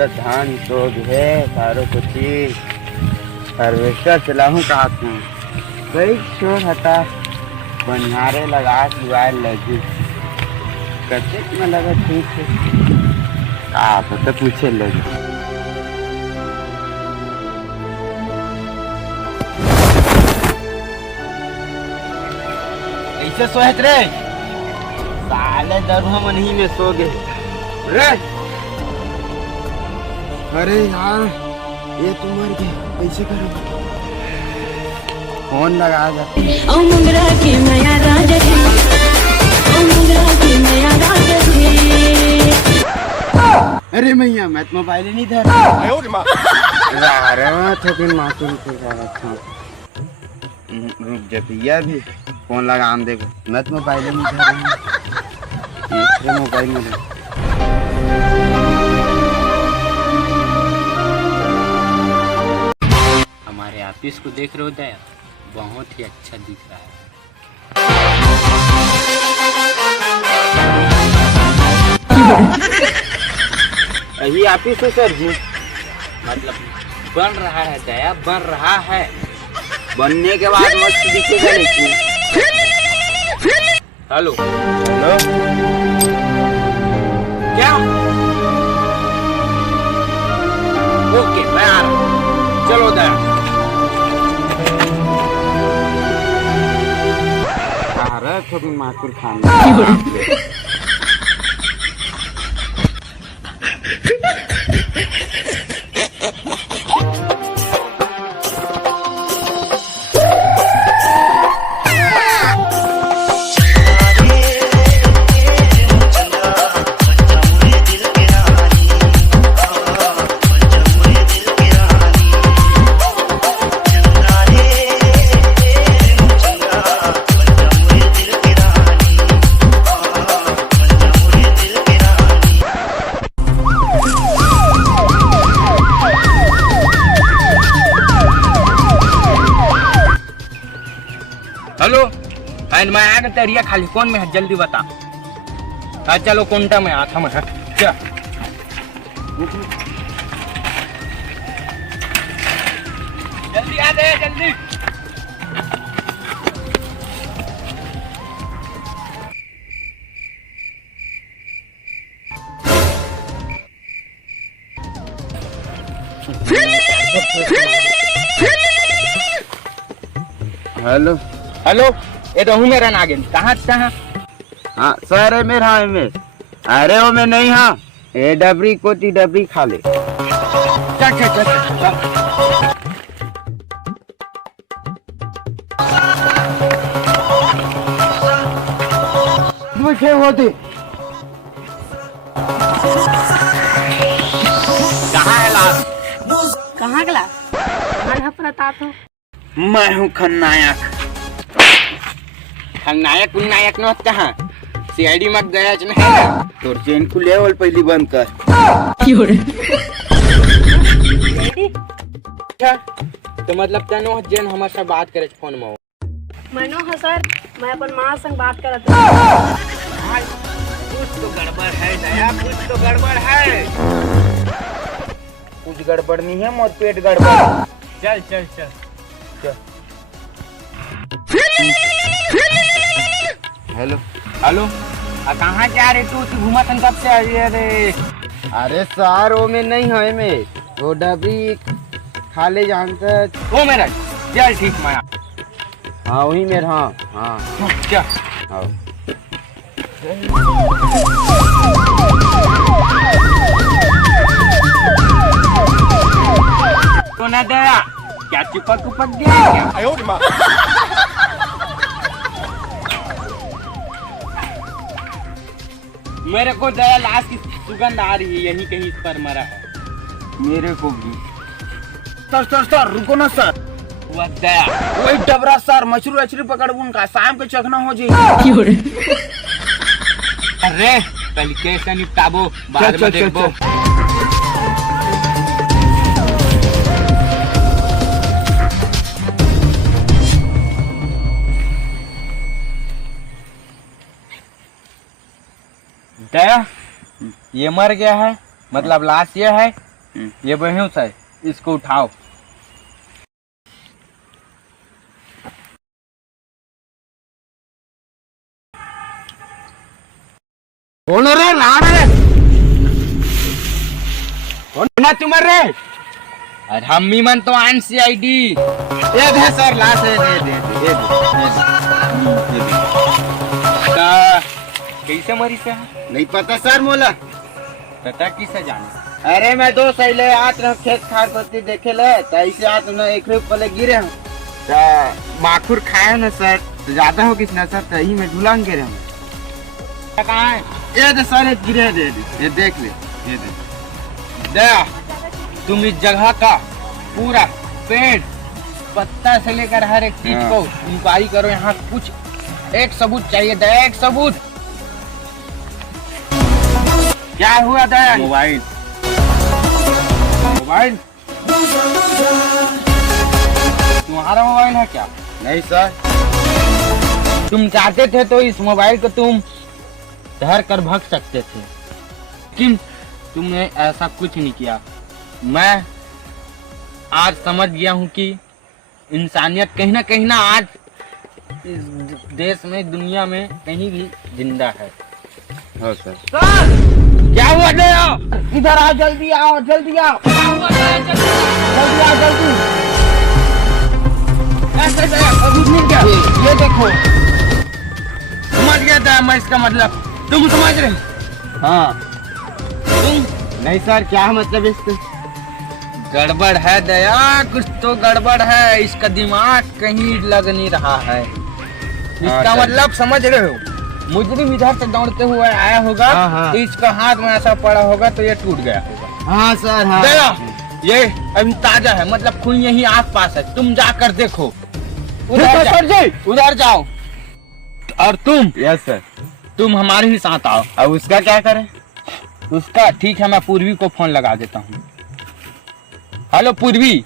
पूरा धान तो है सारों को चीज हार्वेस्टर चलाऊं कहा तू कई छोड़ हटा बनिहारे लगा जुआल लगी कते में लगा ठीक है आप तो पूछे लगे ऐसे सोहत रे साले दरभा मन ही में सो गए रे। अरे यार ये तुम मर गए कैसे करो फोन लगा जा ओ मुंगरा की नया राजा जी ओ मुंगरा की नया राजा जी। अरे मैया मैं तो मोबाइल ही नहीं धर रहा था कि मासूम को था रुक जा भैया भी फोन लगा हम देखो मैं तो मोबाइल ही नहीं धर रहा मोबाइल में हमारे ऑफिस को देख रहे हो दया बहुत ही अच्छा दिख रहा है। यही ऑफिस है सर जी मतलब बन रहा है दया बन रहा है बनने के बाद मस्त दिखेगा लेकिन हेलो हेलो क्या ओके मैं आ रहा हूँ चलो दया थोड़ी माकुर खाना हेलो एंड मैं आया तेरिया खाली कौन में है जल्दी बता। हाँ चलो कोंटा में आता मैं क्या जल्दी आ दे जल्दी हेलो हेलो ये तो हूँ मेरा नागिन कहाँ कहाँ हाँ सर है मेरा में अरे वो मैं नहीं हाँ ये डबरी कोटी डबरी खा ले चल चल चल चल मुझे होती कहाँ है लाल कहाँ गला कहाँ प्रताप हो मैं हूँ खलनायक खलनायक उन्नायक न कहाँ सीआईडी मत गया है ना तोर चेन को लेवल पहली बंद कर तो मतलब तनो जेन हमारे साथ बात करे फोन में मनो है सर मैं अपन माँ संग बात करत कुछ तो गड़बड़ है दया कुछ तो गड़बड़ है कुछ गड़बड़ नहीं है मोर पेट गड़बड़ चल चल चल हेलो हेलो कहाँ जा रहे तू घूमा तन कब से आ रही है रे अरे सर वो में नहीं है में वो डबरी खा ले जानते ओ मेरा चल ठीक मैं हाँ वही मेरा हाँ हाँ क्या हाँ तो ना दया क्या चिपक उपक गया क्या मेरे को दया लाश की सुगंध आ रही है यहीं कहीं इस पर मरा है मेरे को भी सर रुको ना सर वह दया वही डबरा सर मछली पकड़ उनका शाम के चखना हो जाए अरे पहले कैसे निपटाबो बाद में देखबो दया ये मर गया है मतलब लाश ये है ये बेहोश है, इसको उठाओ। कौन रे रे कौन ना तुम रे? अरे हम मन तो NCID। ये दे सर, लाश है, दे कैसे मरी से? नहीं पता सर मोला। पता किसे जाने? अरे मैं दो सही आत रहा खेत खार पत्ती देखे ले, तो ऐसे आत ना एक पहले गिरे हूँ, तो माखुर खाया ना सर, तो ज्यादा हो किस ना सर, तो यही में ढुलांग गिरे हूँ। कहाँ है? ये दे सर, एक गिरे दे, ये देख ले, ये दे। दया, तुम इस जगह का पूरा पेड़ पत्ता से लेकर हर एक चीज को इंक्वायरी करो। यहाँ कुछ एक सबूत चाहिए दया, एक सबूत। क्या हुआ दया? मोबाइल मोबाइल तुम्हारा मोबाइल है क्या? नहीं सर। तुम चाहते थे तो इस मोबाइल को तुम धर कर भाग सकते थे, लेकिन तुमने ऐसा कुछ नहीं किया। मैं आज समझ गया हूँ कि इंसानियत कहीं ना आज इस देश में, दुनिया में कहीं भी जिंदा है। हाँ सर। क्या हुआ दया? इधर आओ, जल्दी आओ, जल्दी आओ, जल्दी आओ, जल्दी। ऐसे दया अभी मिल गया। ये देखो, समझ गया था मैं इसका मतलब। तुम समझ रहे? हाँ। तुम नहीं सर, क्या मतलब इसका? गड़बड़ है दया, कुछ तो गड़बड़ है। इसका दिमाग कहीं लग नहीं रहा है। इसका मतलब समझ रहे हो? मुजरिम इधर से दौड़ते हुए आया होगा, हाँ। तो इसका हाथ में ऐसा पड़ा होगा तो ये टूट गया होगा। हाँ सर, हाँ। दया, ये अभी ताजा है, मतलब खून यहीं आस पास है। तुम जाकर देखो, उधर जाओ। और तुम? Yes sir. तुम हमारे ही साथ आओ। अब उसका क्या करें? उसका ठीक है, मैं पूर्वी को फोन लगा देता हूँ। हेलो पूर्वी,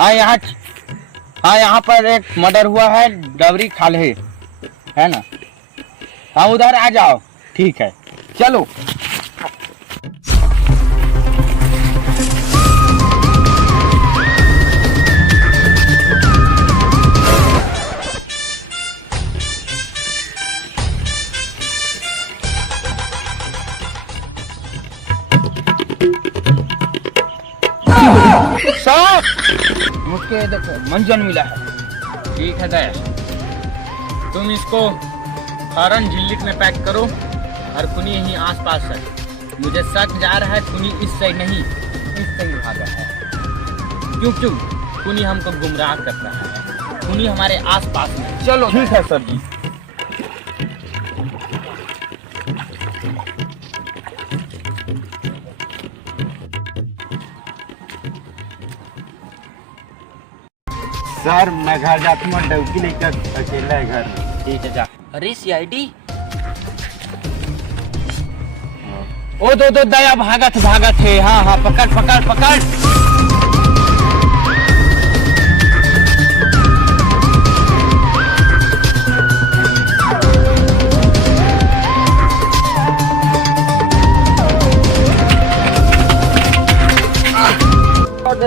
हाँ यहाँ पर एक मर्डर हुआ है, डबरी खाले है ना? हाँ उधर आ जाओ। ठीक है, चलो। मुझके देखो मंजन मिला है। ठीक है दया, तुम इसको फौरन झिल्ली में पैक करो और खुनी यहीं आसपास है। मुझे शक जा रहा है खुनी इससे नहीं, इससे ही भागा है। क्यों खुनी हमको गुमराह कर रहा है। खुनी हमारे आसपास में। चलो ठीक है सर जी। सर मैं घर जाता हूँ, डौकी लेकर अकेला है घर में। ठीक है जा। अरे CID ओ दो दया भागत है। हाँ पकड़।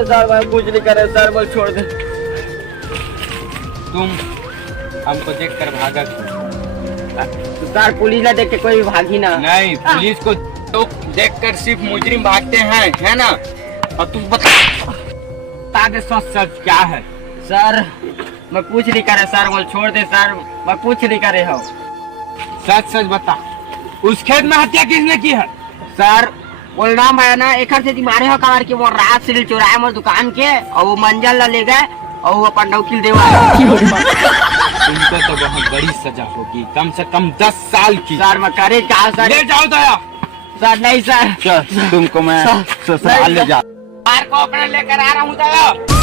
सर मैं कुछ नहीं करे सर, बोल छोड़ दे। तुम हमको देखकर भागा क्यों? सर पुलिस ना देख के कोई भागी ना। नहीं, पुलिस को तो देखकर सिर्फ मुजरिम भागते हैं, है ना? और तुम बता दे सच क्या है? सर मैं कुछ नहीं करे सर, बोल छोड़ दे सर, मैं कुछ नहीं करे हो। सच बता, उस खेत में हत्या किसने की है? सर बोल नाम है ना, एक से मारे हो कमार के, वो रात से चुराए मोर दुकान के, और वो मंजल ले गए और वो अपन डौकिल देवा। तुमको तो बहुत बड़ी सजा होगी, कम से कम 10 साल की। सर मैं करे क्या सर? ले जाओ दया। सर नहीं सर, तुमको मैं ससुराल ले जा। कार को अपने लेकर आ रहा हूँ दया।